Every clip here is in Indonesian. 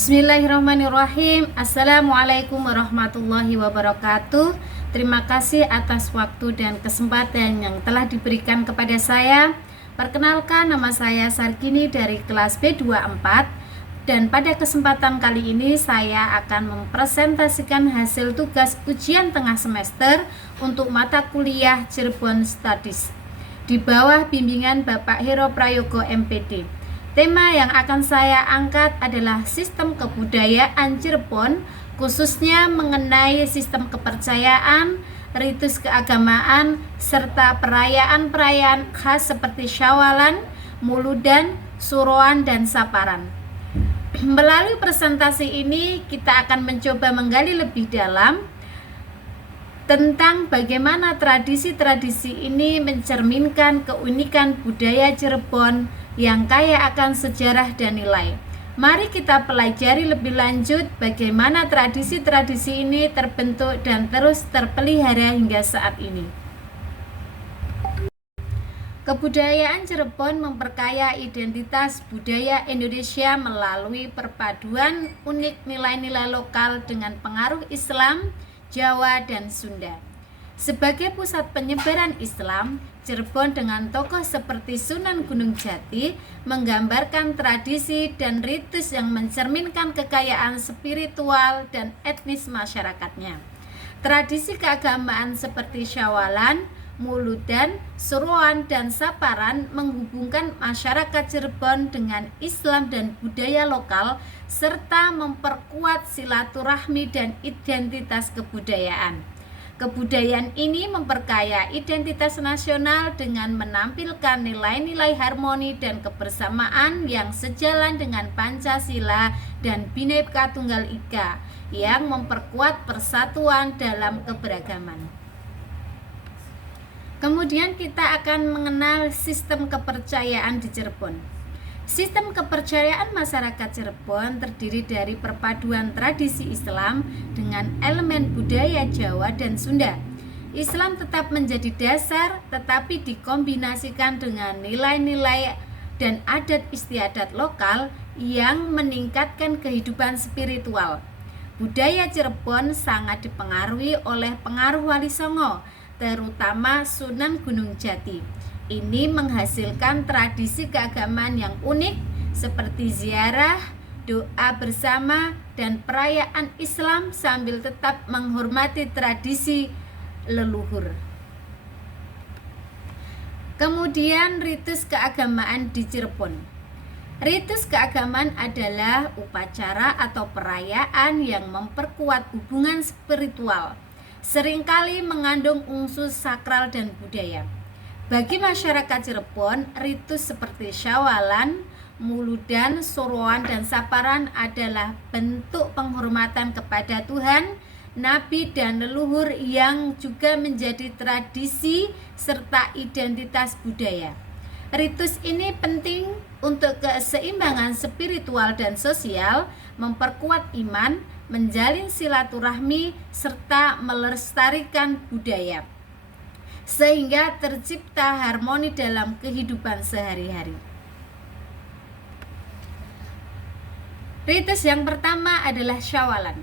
Bismillahirrahmanirrahim. Assalamualaikum warahmatullahi wabarakatuh. Terima kasih atas waktu dan kesempatan yang telah diberikan kepada saya. Perkenalkan, nama saya Sargini dari kelas B24. Dan pada kesempatan kali ini saya akan mempresentasikan hasil tugas ujian tengah semester untuk mata kuliah Cirebon Studies di bawah bimbingan Bapak Hero Prayogo MPD. Tema yang akan saya angkat adalah sistem kebudayaan Cirebon, khususnya mengenai sistem kepercayaan, ritus keagamaan, serta perayaan-perayaan khas seperti Syawalan, Muludan, Suroan, dan Saparan. Melalui presentasi ini kita akan mencoba menggali lebih dalam tentang bagaimana tradisi-tradisi ini mencerminkan keunikan budaya Cirebon yang kaya akan sejarah dan nilai. Mari kita pelajari lebih lanjut bagaimana tradisi-tradisi ini terbentuk dan terus terpelihara hingga saat ini. Kebudayaan Cirebon memperkaya identitas budaya Indonesia melalui perpaduan unik nilai-nilai lokal dengan pengaruh Islam, Jawa, dan Sunda. Sebagai pusat penyebaran Islam, Cirebon dengan tokoh seperti Sunan Gunung Jati menggambarkan tradisi dan ritus yang mencerminkan kekayaan spiritual dan etnis masyarakatnya. Tradisi keagamaan seperti Syawalan, Muludan, Suroan, dan Saparan menghubungkan masyarakat Cirebon dengan Islam dan budaya lokal serta memperkuat silaturahmi dan identitas kebudayaan. Kebudayaan ini memperkaya identitas nasional dengan menampilkan nilai-nilai harmoni dan kebersamaan yang sejalan dengan Pancasila dan Bhinneka Tunggal Ika yang memperkuat persatuan dalam keberagaman. Kemudian kita akan mengenal sistem kepercayaan di Cirebon. Sistem kepercayaan masyarakat Cirebon terdiri dari perpaduan tradisi Islam dengan elemen budaya Jawa dan Sunda. Islam tetap menjadi dasar tetapi dikombinasikan dengan nilai-nilai dan adat istiadat lokal yang meningkatkan kehidupan spiritual. Budaya Cirebon sangat dipengaruhi oleh pengaruh Wali Songo, terutama Sunan Gunung Jati. Ini menghasilkan tradisi keagamaan yang unik seperti ziarah, doa bersama, dan perayaan Islam sambil tetap menghormati tradisi leluhur. Kemudian ritus keagamaan di Cirebon. Ritus keagamaan adalah upacara atau perayaan yang memperkuat hubungan spiritual, seringkali mengandung unsur sakral dan budaya. Bagi masyarakat Cirebon, ritus seperti Syawalan, Muludan, Suroan, dan Saparan adalah bentuk penghormatan kepada Tuhan, Nabi, dan leluhur yang juga menjadi tradisi serta identitas budaya. Ritus ini penting untuk keseimbangan spiritual dan sosial, memperkuat iman, menjalin silaturahmi, serta melestarikan budaya, sehingga tercipta harmoni dalam kehidupan sehari-hari. Ritus yang pertama adalah Syawalan.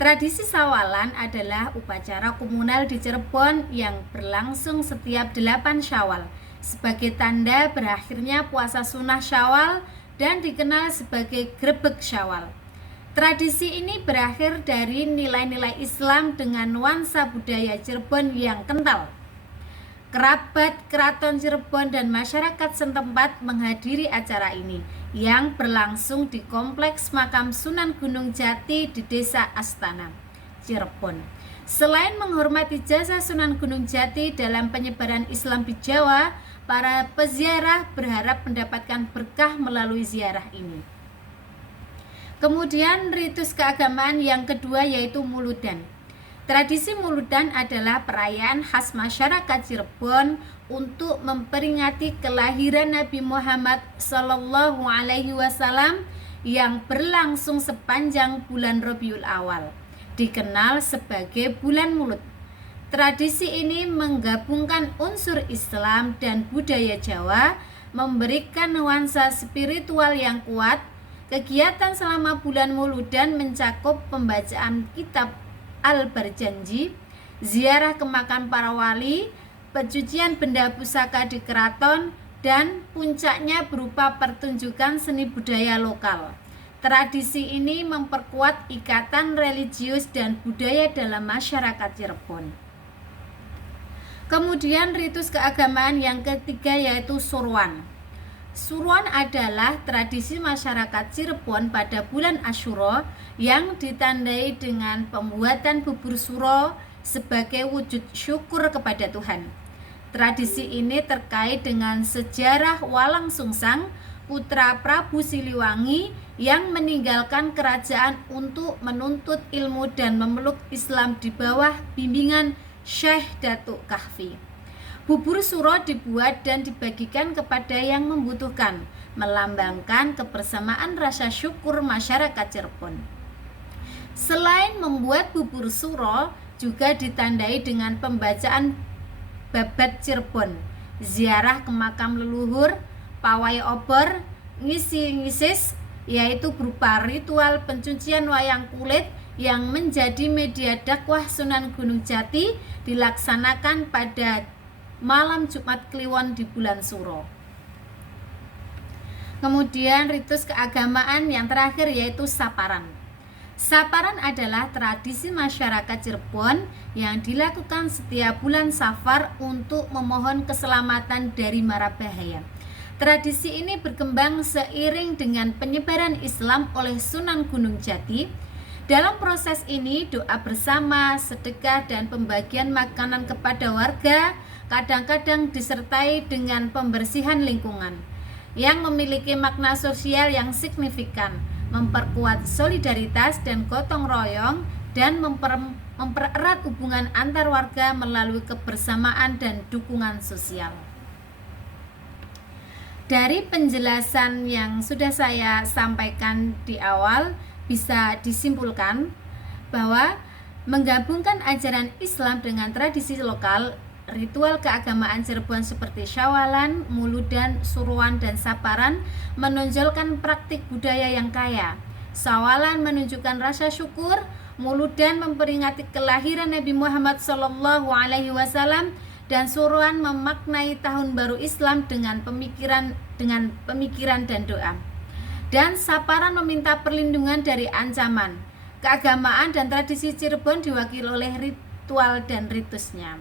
Tradisi Syawalan adalah upacara komunal di Cirebon yang berlangsung setiap 8 Syawal sebagai tanda berakhirnya puasa sunnah Syawal dan dikenal sebagai Grebeg Syawal. Tradisi ini berakhir dari nilai-nilai Islam dengan nuansa budaya Cirebon yang kental. Kerabat Keraton Cirebon dan masyarakat setempat menghadiri acara ini yang berlangsung di Kompleks Makam Sunan Gunung Jati di Desa Astana, Cirebon. Selain menghormati jasa Sunan Gunung Jati dalam penyebaran Islam di Jawa, para peziarah berharap mendapatkan berkah melalui ziarah ini. Kemudian ritus keagamaan yang kedua yaitu Muludan. Tradisi Muludan adalah perayaan khas masyarakat Cirebon untuk memperingati kelahiran Nabi Muhammad SAW yang berlangsung sepanjang bulan Rabiul Awal, dikenal sebagai bulan Mulud. Tradisi ini menggabungkan unsur Islam dan budaya Jawa, memberikan nuansa spiritual yang kuat Kegiatan selama bulan Mauludan mencakup pembacaan kitab Al-Barjanji, ziarah ke makam para wali, pencucian benda pusaka di keraton, dan puncaknya berupa pertunjukan seni budaya lokal. Tradisi ini memperkuat ikatan religius dan budaya dalam masyarakat Cirebon. Kemudian ritus keagamaan yang ketiga yaitu Surwan. Surwan adalah tradisi masyarakat Cirebon pada bulan Asyura yang ditandai dengan pembuatan bubur suro sebagai wujud syukur kepada Tuhan. Tradisi ini terkait dengan sejarah Walang Sungsang, putra Prabu Siliwangi yang meninggalkan kerajaan untuk menuntut ilmu dan memeluk Islam di bawah bimbingan Syekh Datuk Kahfi. Bubur suro dibuat dan dibagikan kepada yang membutuhkan, melambangkan kebersamaan rasa syukur masyarakat Cirebon. Selain membuat bubur suro, juga ditandai dengan pembacaan Babat Cirebon, ziarah ke makam leluhur, pawai obor, ngisi-ngisis, yaitu berupa ritual pencucian wayang kulit yang menjadi media dakwah Sunan Gunung Jati, dilaksanakan pada malam Jumat Kliwon di bulan Suro. Kemudian ritus keagamaan yang terakhir yaitu Saparan. Saparan adalah tradisi masyarakat Cirebon yang dilakukan setiap bulan Safar untuk memohon keselamatan dari mara bahaya. Tradisi ini berkembang seiring dengan penyebaran Islam oleh Sunan Gunung Jati. Dalam proses ini, doa bersama, sedekah, dan pembagian makanan kepada warga kadang-kadang disertai dengan pembersihan lingkungan yang memiliki makna sosial yang signifikan, memperkuat solidaritas dan gotong royong, dan mempererat hubungan antar warga melalui kebersamaan dan dukungan sosial. Dari penjelasan yang sudah saya sampaikan di awal, bisa disimpulkan bahwa menggabungkan ajaran Islam dengan tradisi lokal, ritual keagamaan Cirebon seperti Syawalan, Mauludan, Surwan, dan Saparan menonjolkan praktik budaya yang kaya. Syawalan menunjukkan rasa syukur, Mauludan memperingati kelahiran Nabi Muhammad SAW, dan Surwan memaknai tahun baru Islam dengan pemikiran dan doa. Dan Saparan meminta perlindungan dari ancaman. Keagamaan dan tradisi Cirebon diwakili oleh ritual dan ritusnya.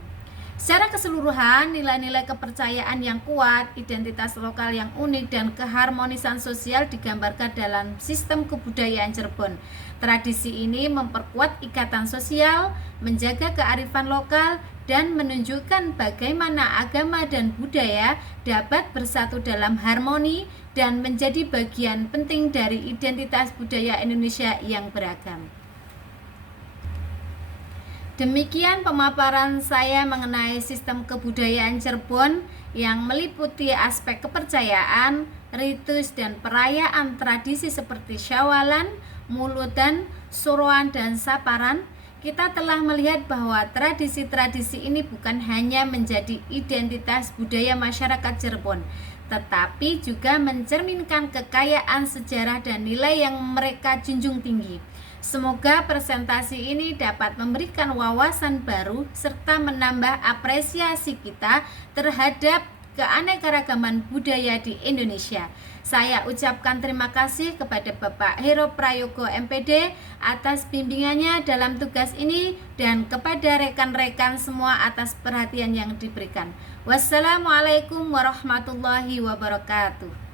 Secara keseluruhan, nilai-nilai kepercayaan yang kuat, identitas lokal yang unik, dan keharmonisan sosial digambarkan dalam sistem kebudayaan Cirebon. Tradisi ini memperkuat ikatan sosial, menjaga kearifan lokal, dan menunjukkan bagaimana agama dan budaya dapat bersatu dalam harmoni dan menjadi bagian penting dari identitas budaya Indonesia yang beragam. Demikian pemaparan saya mengenai sistem kebudayaan Cirebon yang meliputi aspek kepercayaan, ritus, dan perayaan tradisi seperti Syawalan, Mauludan, Surwan, dan Saparan. Kita telah melihat bahwa tradisi-tradisi ini bukan hanya menjadi identitas budaya masyarakat Cirebon, tetapi juga mencerminkan kekayaan sejarah dan nilai yang mereka junjung tinggi. Semoga presentasi ini dapat memberikan wawasan baru serta menambah apresiasi kita terhadap keanekaragaman budaya di Indonesia. Saya ucapkan terima kasih kepada Bapak Hero Prayogo MPD atas bimbingannya dalam tugas ini dan kepada rekan-rekan semua atas perhatian yang diberikan. Wassalamualaikum warahmatullahi wabarakatuh.